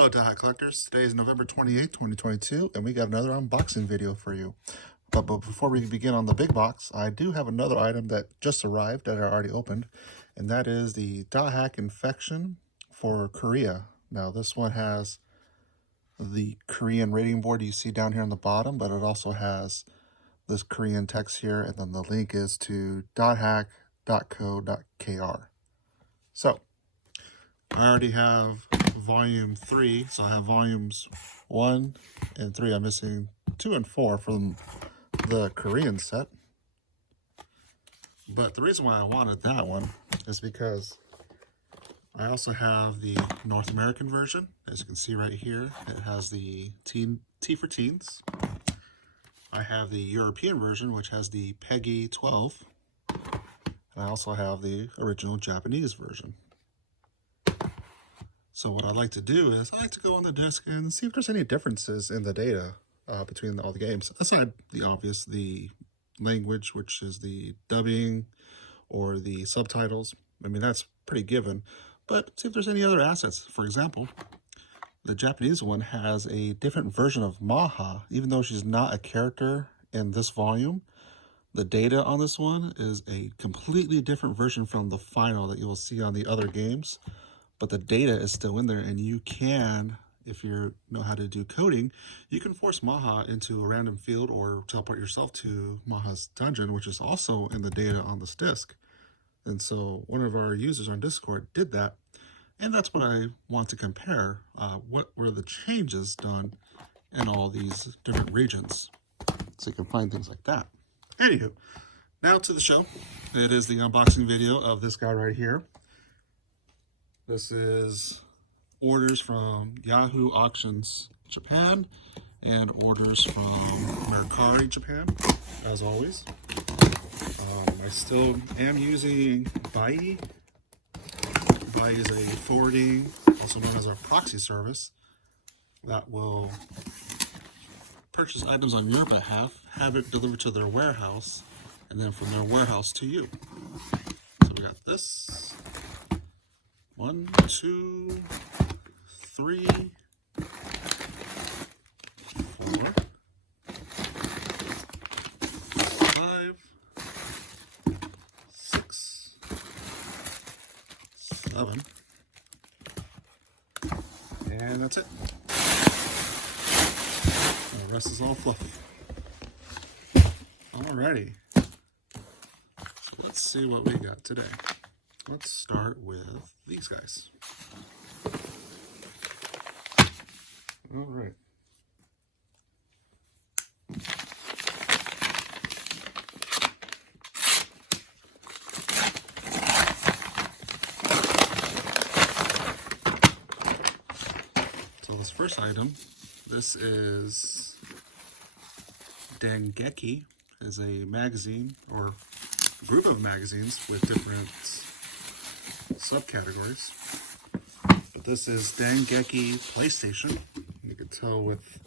Hello, Dothack Collectors. Today is November 28th, 2022, and we got another unboxing video for you. But before we begin on the big box, I do have another item that just arrived that I already opened, and that is the Dothack Infection for Korea. Now, this one has the Korean rating board you see down here on the bottom, but it also has this Korean text here, and then the link is to dothack.co.kr. So, I already have volume 3, so I have volumes 1 and 3. I'm missing 2 and 4 from the Korean set. But the reason why I wanted that one is because I also have the North American version. As you can see right here, it has the T for teens. I have the European version, which has the PEGI 12. And I also have the original Japanese version. So what I like to do is I like to go on the disc and see if there's any differences in the data between all the games, aside the obvious, the language, which is the dubbing or the subtitles. I mean, that's pretty given, but see if there's any other assets. For example, the Japanese one has a different version of Maha. Even though she's not a character in this volume, the data on this one is a completely different version from the final that you will see on the other games. But the data is still in there, and you can, if you know how to do coding, you can force Maha into a random field or teleport yourself to Maha's dungeon, which is also in the data on this disc. And so one of our users on Discord did that, and that's what I want to compare. What were the changes done in all these different regions? So you can find things like that. Anywho, now to the show. It is the unboxing video of this guy right here. This is orders from Yahoo Auctions Japan and orders from Mercari Japan, as always. I still am using Buyee. Buyee is a forwarding, also known as a proxy service, that will purchase items on your behalf, have it delivered to their warehouse, and then from their warehouse to you. So we got this. 1, 2, 3, 4, 5, 6, 7, and that's it. The rest is all fluffy. Alrighty, so let's see what we got today. Let's start with these guys. All right. So this first item, this is Dengeki, is a magazine or group of magazines with different subcategories, but this is Dengeki Playstation. You can tell with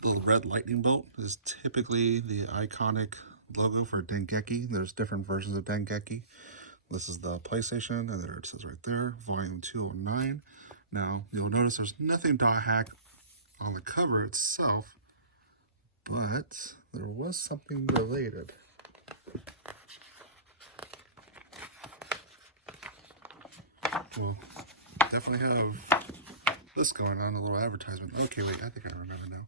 the little red lightning bolt is typically the iconic logo for Dengeki. There's different versions of Dengeki. This is the PlayStation, and there it says right there, volume 209. Now you'll notice there's nothing Dothack on the cover itself, but there was something related. Well, definitely have this going on, a little advertisement. Okay, wait, I think I remember now.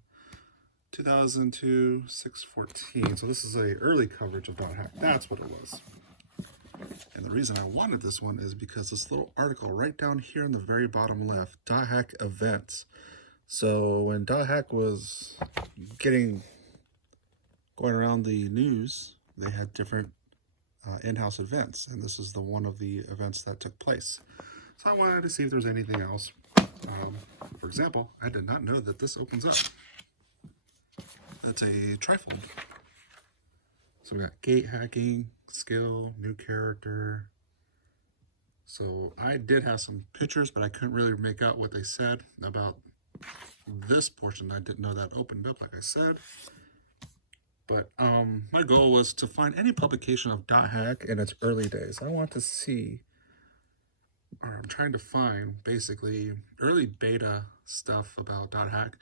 2002-614. So this is a early coverage of Dothack. That's what it was. And the reason I wanted this one is because this little article right down here in the very bottom left, Dothack events. So when Dothack was going around the news, they had different in-house events, and this is the one of the events that took place. So I wanted to see if there's anything else. For example, I did not know that this opens up. That's a trifold. So we got gate hacking, skill, new character. So I did have some pictures, but I couldn't really make out what they said about this portion. I didn't know that opened up, like I said. But my goal was to find any publication of Dothack in its early days. I want to see or I'm trying to find basically early beta stuff about Dothack,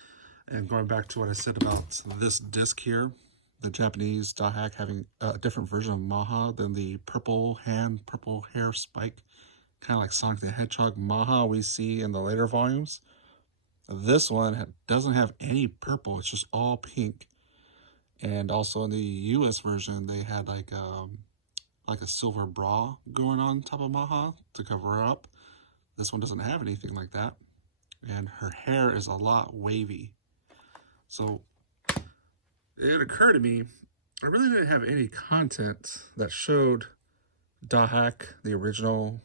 and going back to what I said about this disc here, the Japanese Dothack having a different version of Maha than the purple hand, purple hair spike, kind of like Sonic the Hedgehog Maha we see in the later volumes. This one doesn't have any purple, it's just all pink. And also in the US version, they had like a silver bra going on top of Maha to cover her up. This one doesn't have anything like that. And her hair is a lot wavy. So it occurred to me, I really didn't have any content that showed Dothack, the original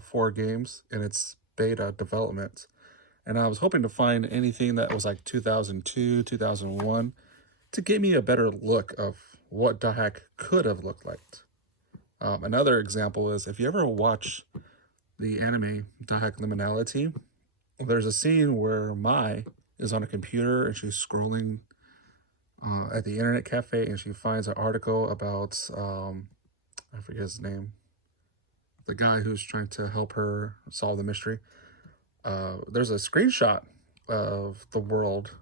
4 games, in its beta development. And I was hoping to find anything that was like 2002, 2001, to give me a better look of what Dothack could have looked like. Another example is, if you ever watch the anime Dothack Liminality, there's a scene where Mai is on a computer and she's scrolling at the internet cafe, and she finds an article about, I forget his name, the guy who's trying to help her solve the mystery. There's a screenshot of the world.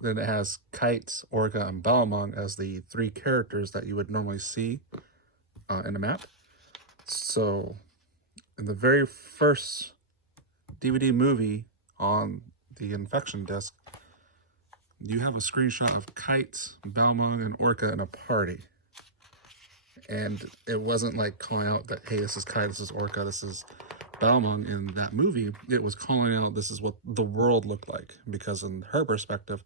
Then it has Kite, Orga, and Balmung as the 3 characters that you would normally see in the map. So in the very first DVD movie on the infection disc, you have a screenshot of Kite, Balmung, and Orca in a party. And it wasn't like calling out that, hey, this is Kite, this is Orca, this is Balmung in that movie. It was calling out this is what the world looked like, because in her perspective,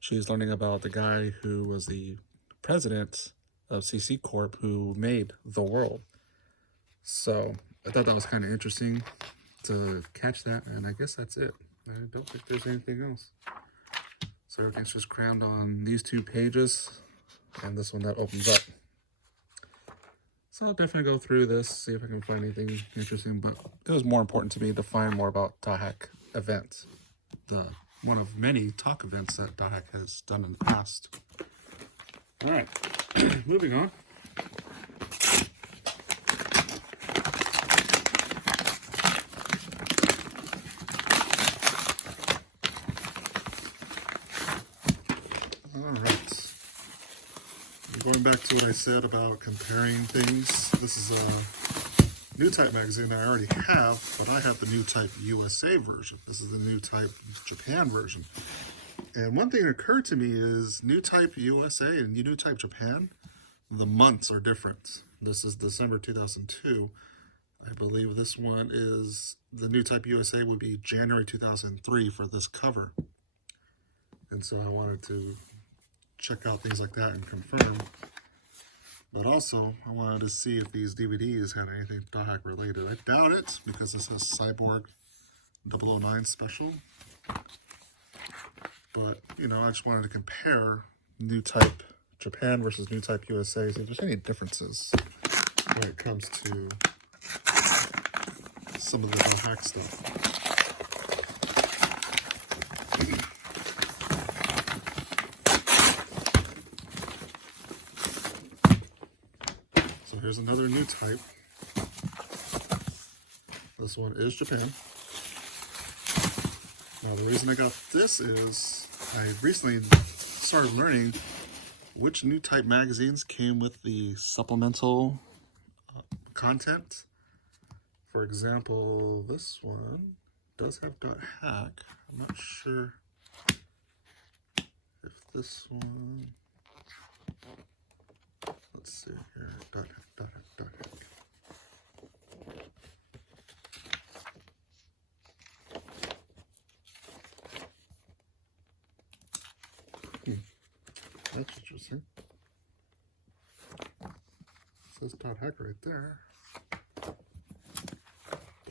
she's learning about the guy who was the president of CC Corp who made the world. So I thought that was kind of interesting to catch that, and I guess that's it. I don't think there's anything else. So everything's just crammed on these 2 pages and this one that opens up. So I'll definitely go through this, see if I can find anything interesting, but it was more important to me to find more about Dothack events, the one of many talk events that Dothack has done in the past. All right, moving on. Going back to what I said about comparing things, this is a NewType magazine I already have, but I have the NewType USA version. This is the NewType Japan version. And one thing that occurred to me is NewType USA and NewType Japan, the months are different. This is December 2002. I believe this one is, the NewType USA would be January 2003 for this cover. And so I wanted to check out things like that and confirm. But also, I wanted to see if these DVDs had anything Dothack related. I doubt it, because it says Cyborg 009 Special. But, you know, I just wanted to compare NewType Japan versus NewType USA, see if there's any differences when it comes to some of the Dothack stuff. Here's another NewType. This one is Japan. Now, the reason I got this is I recently started learning which NewType magazines came with the supplemental content. For example, this one does have Dothack. I'm not sure if this one... Let's see here, Dothack. That's interesting. It says Dothack right there.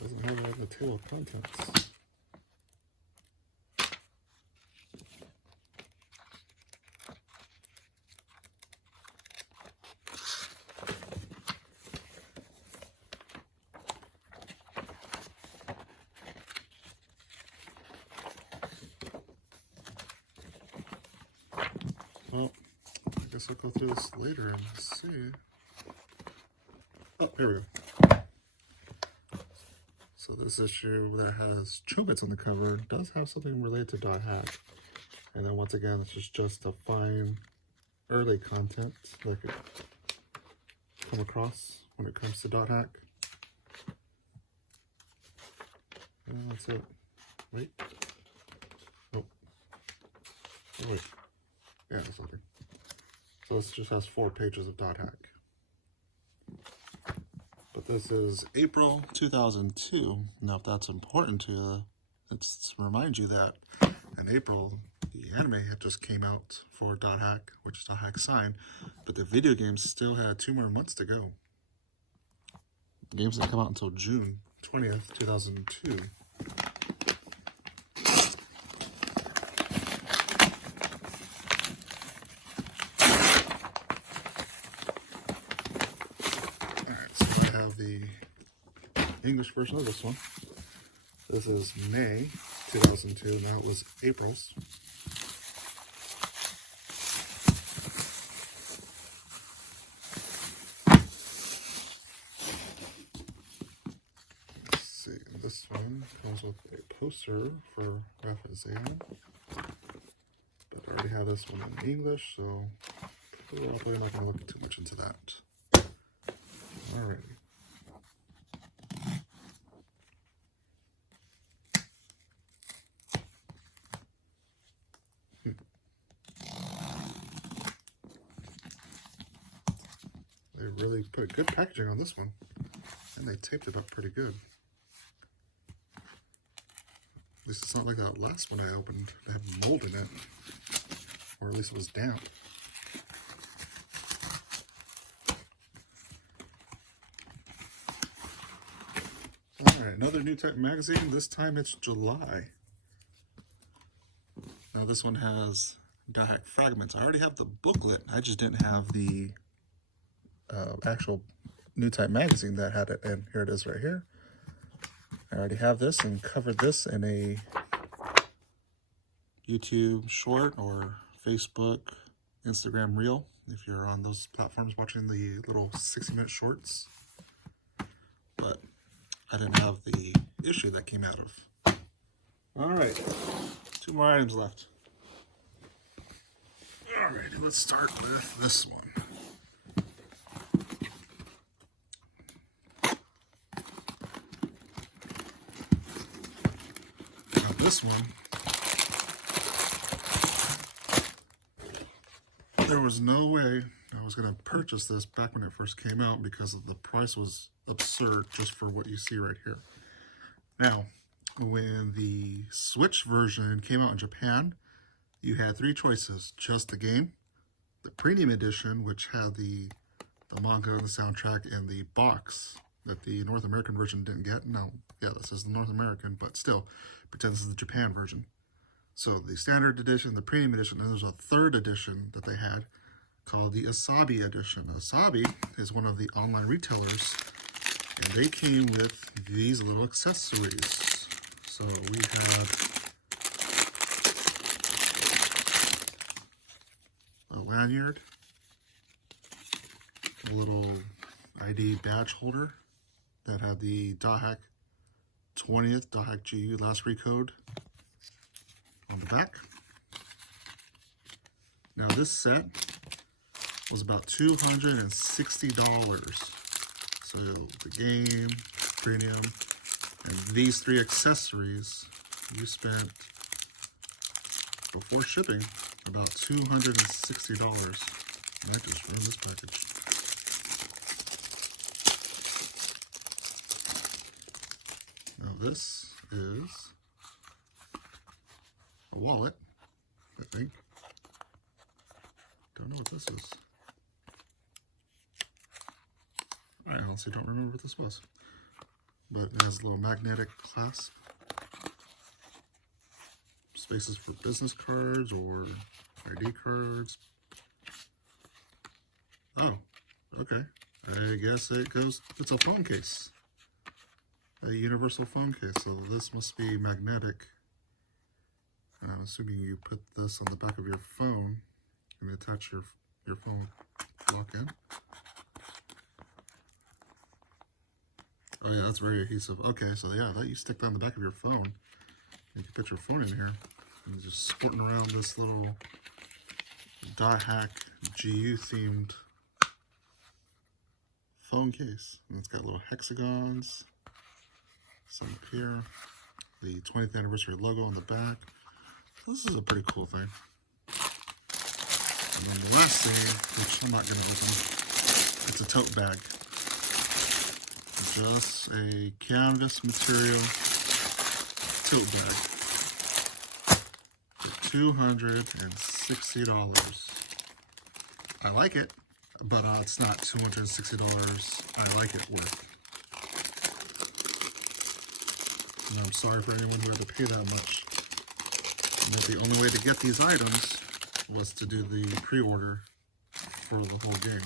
Doesn't have it in the table of contents. Well, I guess I'll go through this later and see. Oh, here we go. So So this issue that has Chobits on the cover does have something related to Dothack. And then once again, this is just a fine early content that I could come across when it comes to Dothack. And that's it. Wait. Oh. Oh wait. Yeah, that's something. So this just has 4 pages of Dothack. But this is April 2002. Now, if that's important to you, let's remind you that in April, the anime had just came out for Dothack, which is Dothack Sign, but the video games still had 2 more months to go. The games didn't come out until June 20th, 2002. The English version of this one. This is May 2002, and that was April's. Let's see, this one comes with a poster for Raphael, but I already have this one in English, so probably not going to look too much into that. Alright. They really put good packaging on this one, and they taped it up pretty good. At least it's not like that last one I opened. They had mold in it, or at least it was damp. Alright, another NewType Magazine. This time it's July. Now this one has Dothack fragments. I already have the booklet. I just didn't have the actual NewType Magazine that had it. And here it is right here. I already have this and covered this in a YouTube short or Facebook, Instagram reel. If you're on those platforms watching the little 60-minute shorts. But I didn't have the issue that came out of. Alright, 2 more items left. Alrighty, let's start with this one. Now this one, there was no way I was going to purchase this back when it first came out because the price was absurd just for what you see right here. Now, when the Switch version came out in Japan, you had 3 choices: just the game, the premium edition, which had the manga and the soundtrack and the box that the North American version didn't get. Now, yeah, this is the North American, but still, pretend this is the Japan version. So the standard edition, the premium edition, and there's a 3rd edition that they had called the Asobi edition. Asobi is one of the online retailers, and they came with these little accessories. So we had a lanyard, a little ID badge holder that had the Dothack 20th Dothack GU last Recode on the back. Now this set was about $260. So the game, premium, and these 3 accessories, you spent, before shipping, about $260. I might just ruin this package. Now this is a wallet, I think. Don't know what this is. I honestly don't remember what this was. But it has a little magnetic clasp. Spaces for business cards or ID cards. Oh, okay. I guess it goes, it's a phone case. A universal phone case. So this must be magnetic. And I'm assuming you put this on the back of your phone and attach your phone lock in. Oh yeah, that's very adhesive. Okay, so yeah, that you stick that on the back of your phone. You can put your phone in here and just sporting around this little Dothack GU themed phone case. And it's got little hexagons, some up here, the 20th anniversary logo on the back. So this is a pretty cool thing. And then the last thing, which I'm not going to open, it's a tote bag. Just a canvas material tote bag for $260. I like it, but it's not $260 I like it worth. And I'm sorry for anyone who had to pay that much. And the only way to get these items was to do the pre-order for the whole game,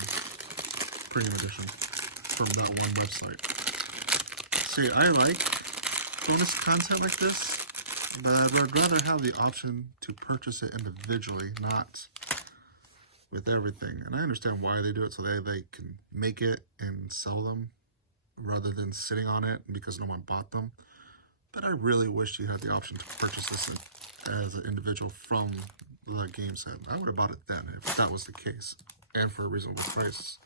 premium edition, from that one website. See, I like bonus content like this, but I'd rather have the option to purchase it individually, not with everything. And I understand why they do it, so they can make it and sell them rather than sitting on it because no one bought them. But I really wish you had the option to purchase this as an individual from the game set. I would have bought it then if that was the case, and for a reasonable price.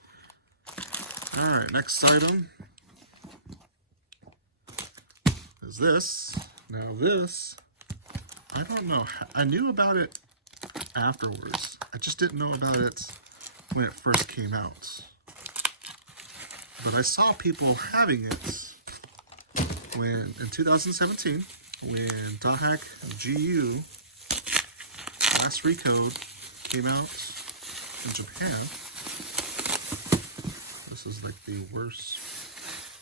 Alright, next item is this. Now this, I don't know. I knew about it afterwards. I just didn't know about it when it first came out. But I saw people having it when in 2017, when Dothack GU last Recode came out in Japan. This is like the worst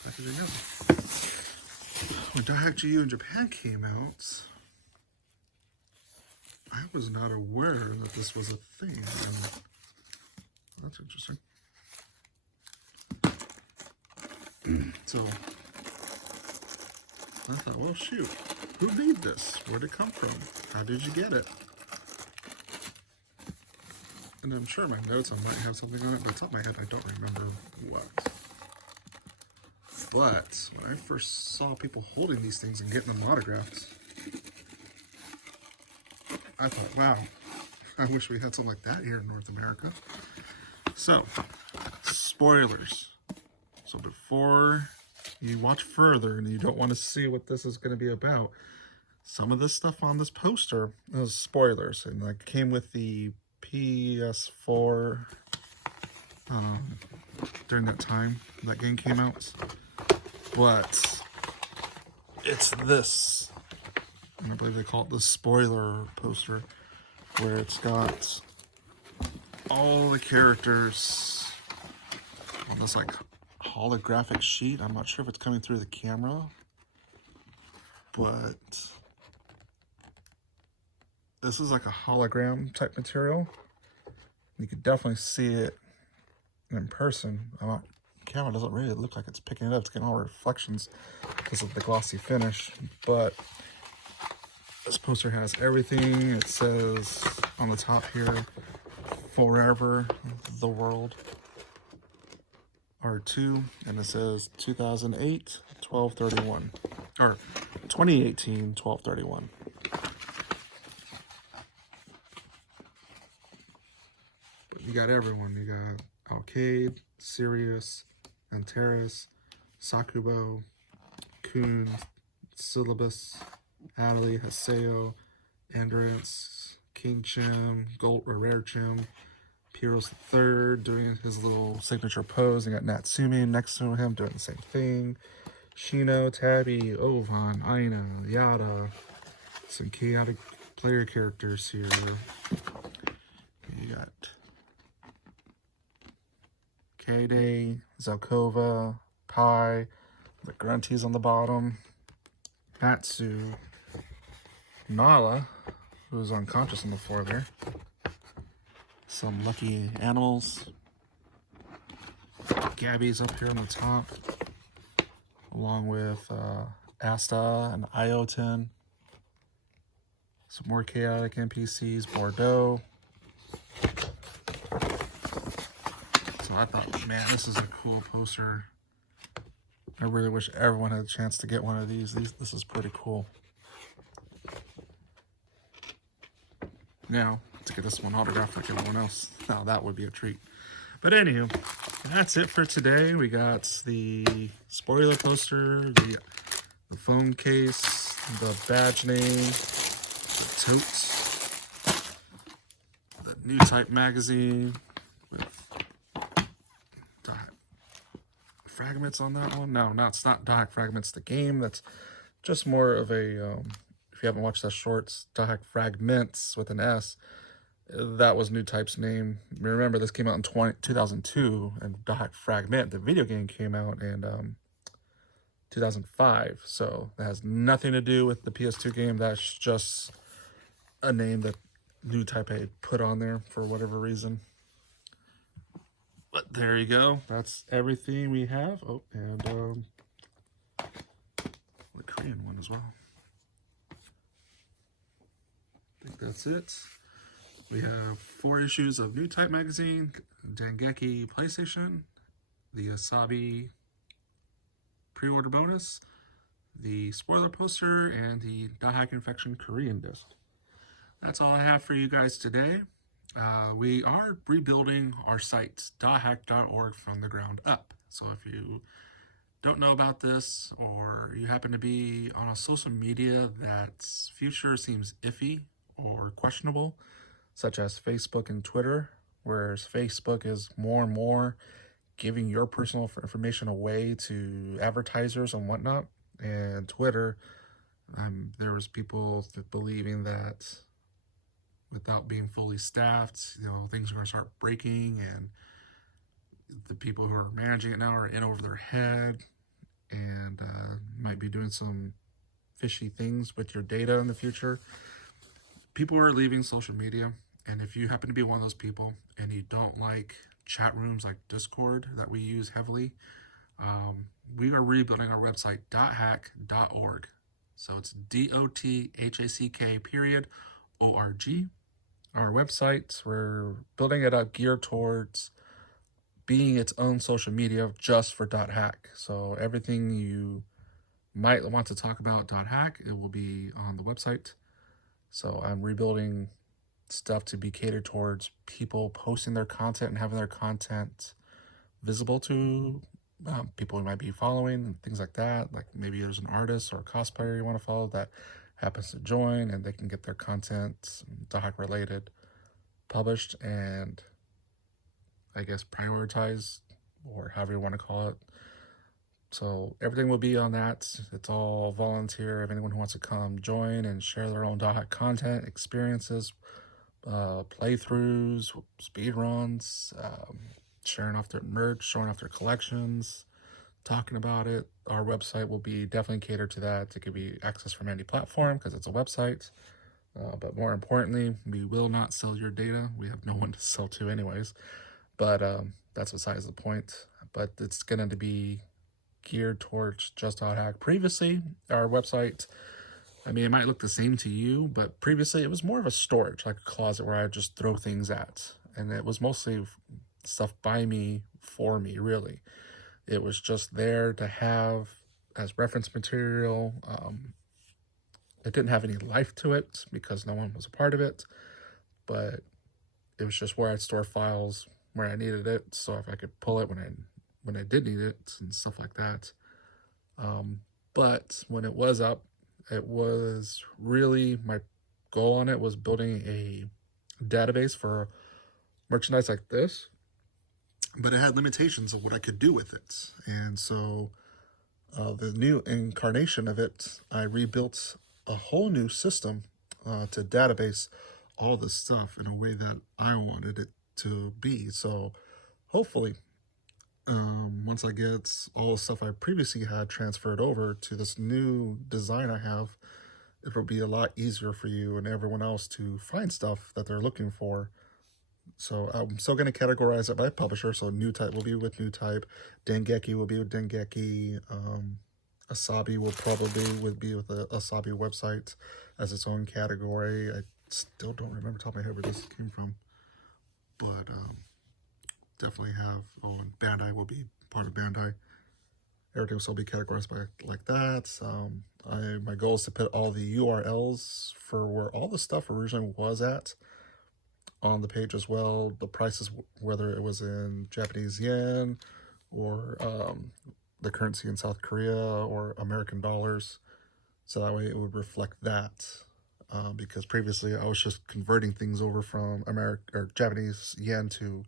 packaging ever. When Dothack GU in Japan came out, I was not aware that this was a thing. And that's interesting. So I thought, well, shoot, who made this? Where'd it come from? How did you get it? And I'm sure in my notes I might have something on it, but on top of my head, I don't remember what. But when I first saw people holding these things and getting them autographed, I thought, wow, I wish we had something like that here in North America. So, spoilers. So before you watch further and you don't want to see what this is going to be about, some of this stuff on this poster is spoilers. And like came with the PS4 during that time that game came out. But it's this, and I believe they call it the spoiler poster, where it's got all the characters on this like holographic sheet. I'm not sure if it's coming through the camera, but this is like a hologram type material. You could definitely see it in person. Camera doesn't really look like it's picking it up. It's getting all reflections because of the glossy finish. But this poster has everything. It says on the top here, Forever the World R2, and it says 2008 12/31 or 2018 12/31. But you got everyone. You got Arcade, Sirius, Antares, Sakubo, Kun, Syllabus, Adley, Haseo, Andrance, King Chim, Gold or Rare Chim, Pyros III doing his little signature pose. And got Natsume next to him doing the same thing. Shino, Tabby, Ovan, Aina, Yada. Some chaotic player characters here. You got K-Day, Zelkova, Pi, the Grunties on the bottom, Matsu, Nala, who's unconscious on the floor there, some lucky animals, Gabby's up here on the top, along with Asta and Ioten, some more chaotic NPCs, Bordeaux. So I thought, man, this is a cool poster. I really wish everyone had a chance to get one of these. This is pretty cool. Now, to get this one autographed like everyone else, now that would be a treat. But anywho, that's it for today. We got the spoiler poster, the phone case, the badge name, the tote, the NewType Magazine with fragments on that one. No, it's not Dothack Fragments, the game. That's just more of a, if you haven't watched that shorts, Dothack Fragments with an S, that was NewType's name. Remember, this came out in 2002, and Dothack Fragment, the video game, came out in 2005. So that has nothing to do with the PS2 game. That's just a name that NewType had put on there for whatever reason. But there you go. That's everything we have. Oh, and the Korean one as well. I think that's it. We have 4 issues of NewType Magazine, Dengeki Playstation, the Asobi pre-order bonus, the spoiler poster, and the Dothack Infection Korean disc. That's all I have for you guys today. We are rebuilding our site, dothack.org, from the ground up. So if you don't know about this, or you happen to be on a social media that's future seems iffy or questionable, such as Facebook and Twitter, whereas Facebook is more and more giving your personal information away to advertisers and whatnot, and Twitter, there was people believing that without being fully staffed, things are going to start breaking, and the people who are managing it now are in over their head and might be doing some fishy things with your data in the future. People are leaving social media, and if you happen to be one of those people and you don't like chat rooms like Discord that we use heavily, we are rebuilding our website, dothack.org. So it's DOTHACK.org. Our website, we're building it up geared towards being its own social media just for Dothack. So everything you might want to talk about Dothack, it will be on the website. So I'm rebuilding stuff to be catered towards people posting their content and having their content visible to people who might be following and things like that. Like maybe there's an artist or a cosplayer you want to follow that happens to join, and they can get their content, Dothack related, published and I guess prioritized, or however you want to call it. So everything will be on that. It's all volunteer. If anyone who wants to come join and share their own Dothack content, experiences, playthroughs, speedruns, sharing off their merch, showing off their collections, talking about it. Our website will be definitely catered to that. It could be accessed from any platform because it's a website. But more importantly, we will not sell your data. We have no one to sell to anyways. But that's besides the point. But it's going to be geared towards just Dothack. Previously, our website, I mean, it might look the same to you, but previously it was more of a storage, like a closet where I just throw things at. And it was mostly stuff by me, for me, really. It was just there to have as reference material. It didn't have any life to it because no one was a part of it, but it was just where I'd store files where I needed it, so if I could pull it when I did need it and stuff like that. But when it was up, it was really, my goal on it was building a database for merchandise like this, but it had limitations of what I could do with it. And so the new incarnation of it, I rebuilt a whole new system to database all this stuff in a way that I wanted it to be. So hopefully, once I get all the stuff I previously had transferred over to this new design I have, it'll be a lot easier for you and everyone else to find stuff that they're looking for. So I'm still going to categorize it by publisher. So NewType will be with NewType, Dengeki will be with Dengeki, Asobi will probably be with the Asobi website as its own category. I still don't remember top of my head where this came from, but definitely have, and Bandai will be part of Bandai. everything will still be categorized by like that. My goal is to put all the URLs for where all the stuff originally was at on the page as well. The prices, whether it was in Japanese yen or the currency in South Korea or American dollars. So that way it would reflect that. Because previously I was just converting things over from Japanese yen to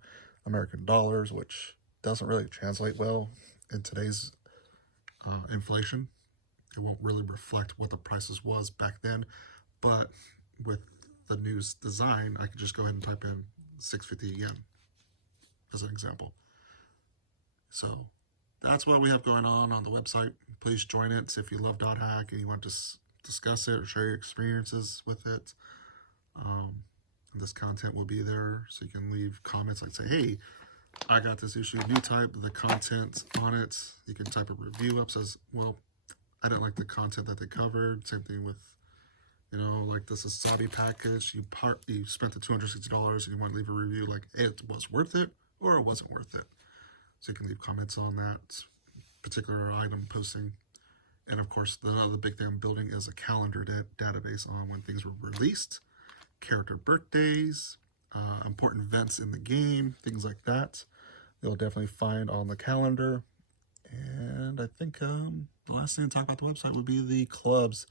American dollars, which doesn't really translate well in today's inflation. It won't really reflect what the prices was back then, but with the new design, I could just go ahead and type in 650 yen as an example. So that's what we have going on the website. Please join it if you love Dothack and you want to discuss it or share your experiences with it. This content will be there, so you can leave comments like say, hey, I got this issue of NewType, the content on it. You can type a review up, says, well, I didn't like the content that they covered. Same thing with, like this Asobi package. You spent the $260 and you want to leave a review like it was worth it or it wasn't worth it. So you can leave comments on that particular item posting. And of course, another big thing I'm building is a calendar database on when things were released, character birthdays, important events in the game, things like that. You'll definitely find on the calendar. And I think the last thing to talk about the website would be the clubs,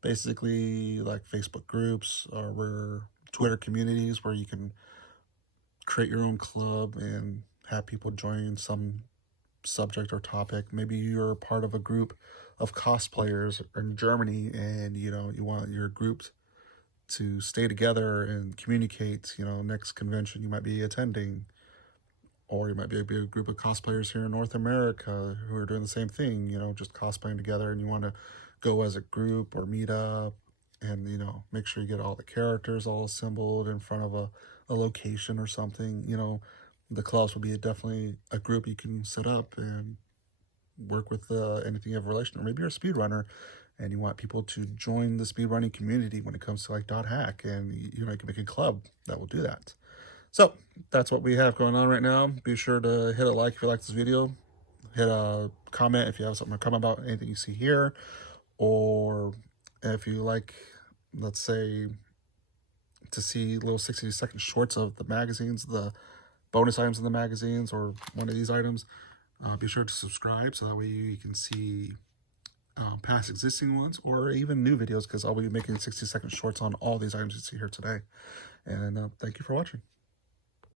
basically like Facebook groups or Twitter communities where you can create your own club and have people join some subject or topic. Maybe you're part of a group of cosplayers in Germany and you want your group to stay together and communicate, next convention you might be attending. Or you might be a group of cosplayers here in North America who are doing the same thing, just cosplaying together, and you want to go as a group or meet up and, make sure you get all the characters all assembled in front of a location or something. The clubs will be definitely a group you can set up and work with anything you have a relation. Or maybe you're a speedrunner and you want people to join the speedrunning community when it comes to like Dothack, and you can make a club that will do that. So that's what we have going on right now. Be sure to hit a like if you like this video. Hit a comment if you have something to comment about anything you see here. Or if you like, let's say, to see little 60-second shorts of the magazines, the bonus items in the magazines, or one of these items, be sure to subscribe so that way you can see past existing ones or even new videos, because I'll be making 60-second shorts on all these items you see here today. And thank you for watching.